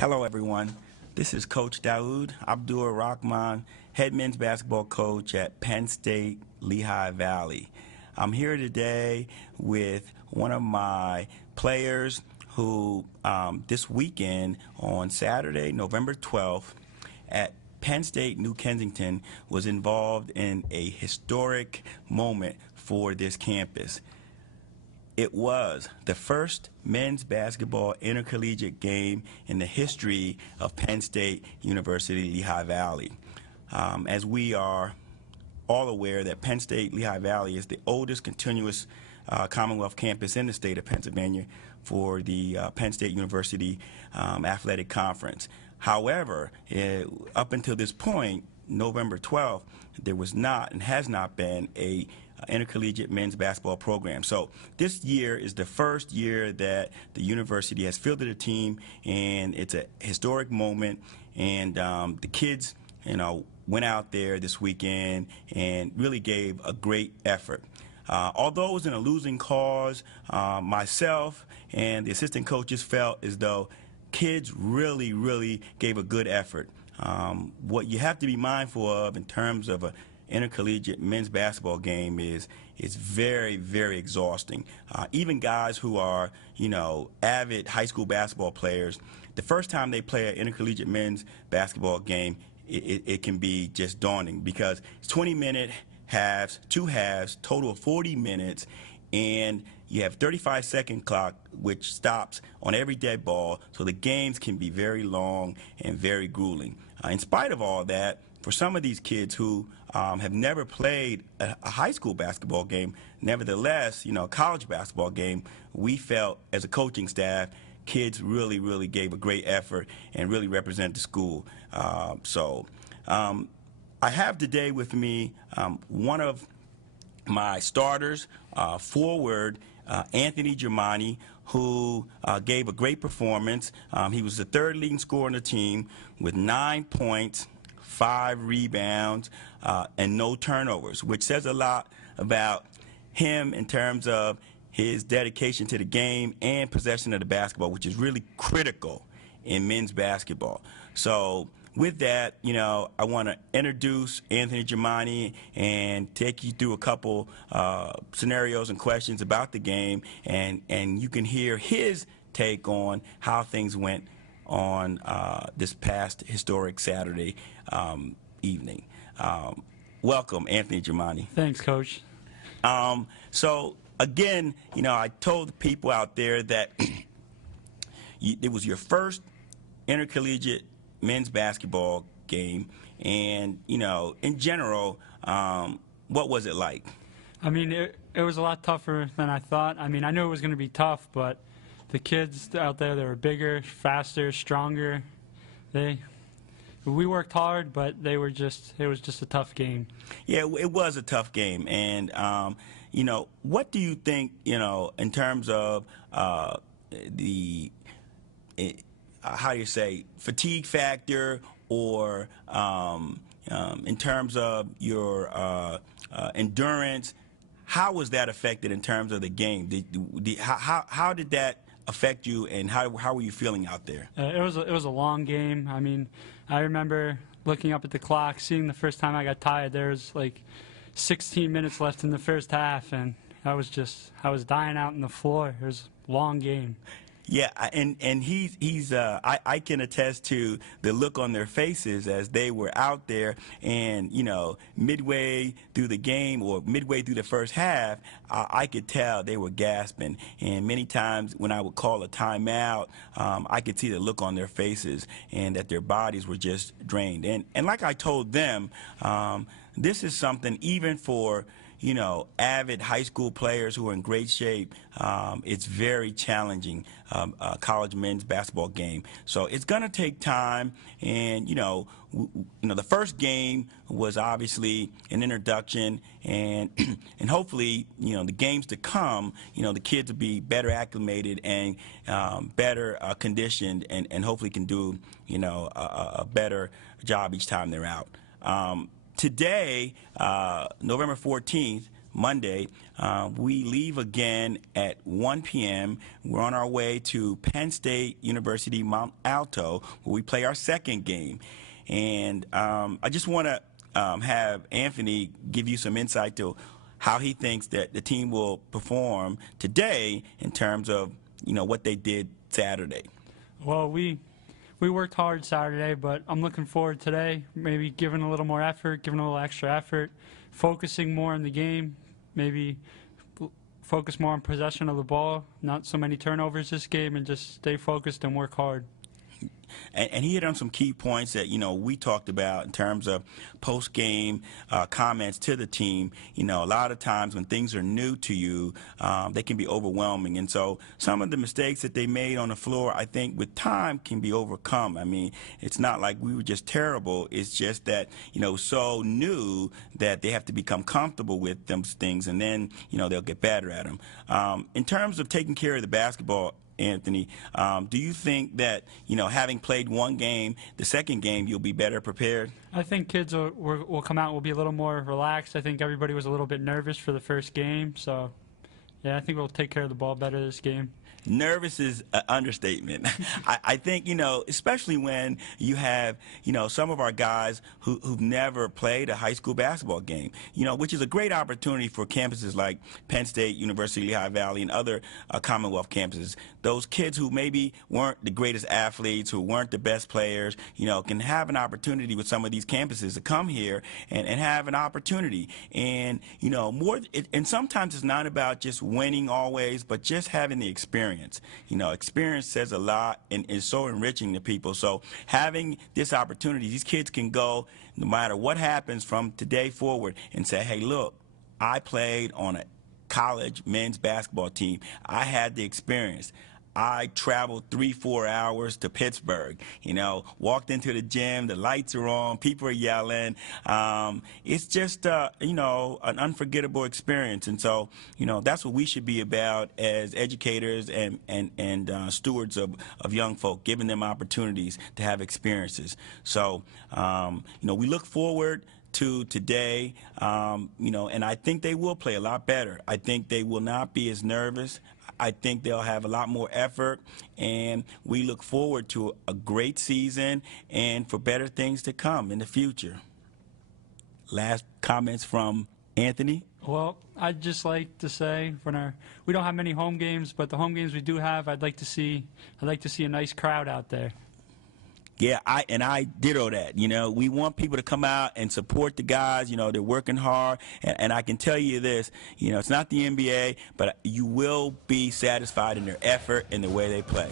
Hello, everyone. This is Coach Dawud Abdul Rahman, head men's basketball coach at Penn State Lehigh Valley. I'm here today with one of my players who this weekend on Saturday, November 12th, at Penn State New Kensington was involved in a historic moment for this campus. It was the first men's basketball intercollegiate game in the history of Penn State University Lehigh Valley. As we are all aware that Penn State Lehigh Valley is the oldest continuous Commonwealth campus in the state of Pennsylvania for the Penn State University Athletic Conference. However, up until this point, November 12th, there was not and has not been a intercollegiate men's basketball program. So this year is the first year that the university has fielded a team, and it's a historic moment. And the kids, went out there this weekend and really gave a great effort. Although it was in a losing cause, myself and the assistant coaches felt as though kids really gave a good effort. What you have to be mindful of in terms of a intercollegiate men's basketball game is very exhausting. Even guys who are, avid high school basketball players, the first time they play an intercollegiate men's basketball game, it can be just daunting because it's 20-minute halves, two halves, total of 40 minutes, and you have 35-second clock, which stops on every dead ball, so the games can be very long and very grueling. In spite of all that, for some of these kids who have never played a high school basketball game, nevertheless, a college basketball game, we felt as a coaching staff, kids really gave a great effort and really represent the school. I have today with me one of my starters, forward, Anthony Germani, who gave a great performance. He was the third leading scorer on the team with 9 points, 5 rebounds, and no turnovers, which says a lot about him in terms of his dedication to the game and possession of the basketball, which is really critical in men's basketball. So with that, I want to introduce Anthony Germani and take you through a couple scenarios and questions about the game, and you can hear his take on how things went on this past historic Saturday evening. Welcome, Anthony Germani. Thanks, Coach. So again, I told the people out there that it was your first intercollegiate men's basketball game, and in general, what was it like? I mean, it was a lot tougher than I thought. I mean, I knew it was going to be tough, but the kids out there, they were bigger, faster, stronger. We worked hard, but it was just a tough game. Yeah, it was a tough game, and what do you think, in terms of how do you say, fatigue factor, or in terms of your endurance, how was that affected in terms of the game? How did that affect you, and how were you feeling out there? It was a long game. I mean, I remember looking up at the clock, seeing the first time I got tired. There was like 16 minutes left in the first half, and I was dying out on the floor. It was a long game. Yeah, and I can attest to the look on their faces as they were out there, and midway through the game or midway through the first half, I could tell they were gasping, and many times when I would call a timeout, I could see the look on their faces and that their bodies were just drained. And like I told them, this is something even for avid high school players who are in great shape. It's very challenging, college men's basketball game. So it's going to take time, and the first game was obviously an introduction, and and hopefully the games to come, the kids will be better acclimated and better conditioned, and hopefully can do a better job each time they're out. Today, November 14th, Monday. We leave again at 1 p.m. We're on our way to Penn State University Mount Alto, where we play our second game. And I just want to have Anthony give you some insight to how he thinks that the team will perform today in terms of, what they did Saturday. Well, we worked hard Saturday, but I'm looking forward today, maybe giving a little more effort, giving a little extra effort, focusing more on the game, maybe focus more on possession of the ball, not so many turnovers this game, and just stay focused and work hard. And he hit on some key points that, we talked about in terms of post-game comments to the team. A lot of times when things are new to you, they can be overwhelming. And so some of the mistakes that they made on the floor, I think with time can be overcome. I mean, it's not like we were just terrible. It's just that, so new that they have to become comfortable with them things, and then, they'll get better at them. In terms of taking care of the basketball, Anthony, do you think that, having played one game, the second game, you'll be better prepared? I think kids will come out, will be a little more relaxed. I think everybody was a little bit nervous for the first game. So, yeah, I think we'll take care of the ball better this game. Nervous is an understatement. I think, especially when you have, some of our guys who've never played a high school basketball game, which is a great opportunity for campuses like Penn State, University Lehigh Valley, and other Commonwealth campuses. Those kids who maybe weren't the greatest athletes, who weren't the best players, can have an opportunity with some of these campuses to come here and have an opportunity. And, and sometimes it's not about just winning always, but just having the experience. Experience says a lot and is so enriching to people. So having this opportunity, these kids can go no matter what happens from today forward and say, hey, look, I played on a college men's basketball team. I had the experience. I traveled 3-4 hours to Pittsburgh, walked into the gym, the lights are on, people are yelling. It's just, an unforgettable experience. And so, that's what we should be about as educators and stewards of young folk, giving them opportunities to have experiences. So, we look forward to today, and I think they will play a lot better. I think they will not be as nervous. I think they'll have a lot more effort, and we look forward to a great season and for better things to come in the future. Last comments from Anthony? Well, I'd just like to say, we don't have many home games, but the home games we do have, I'd like to see a nice crowd out there. Yeah, I ditto that. We want people to come out and support the guys. They're working hard. And I can tell you this, it's not the NBA, but you will be satisfied in their effort and the way they play.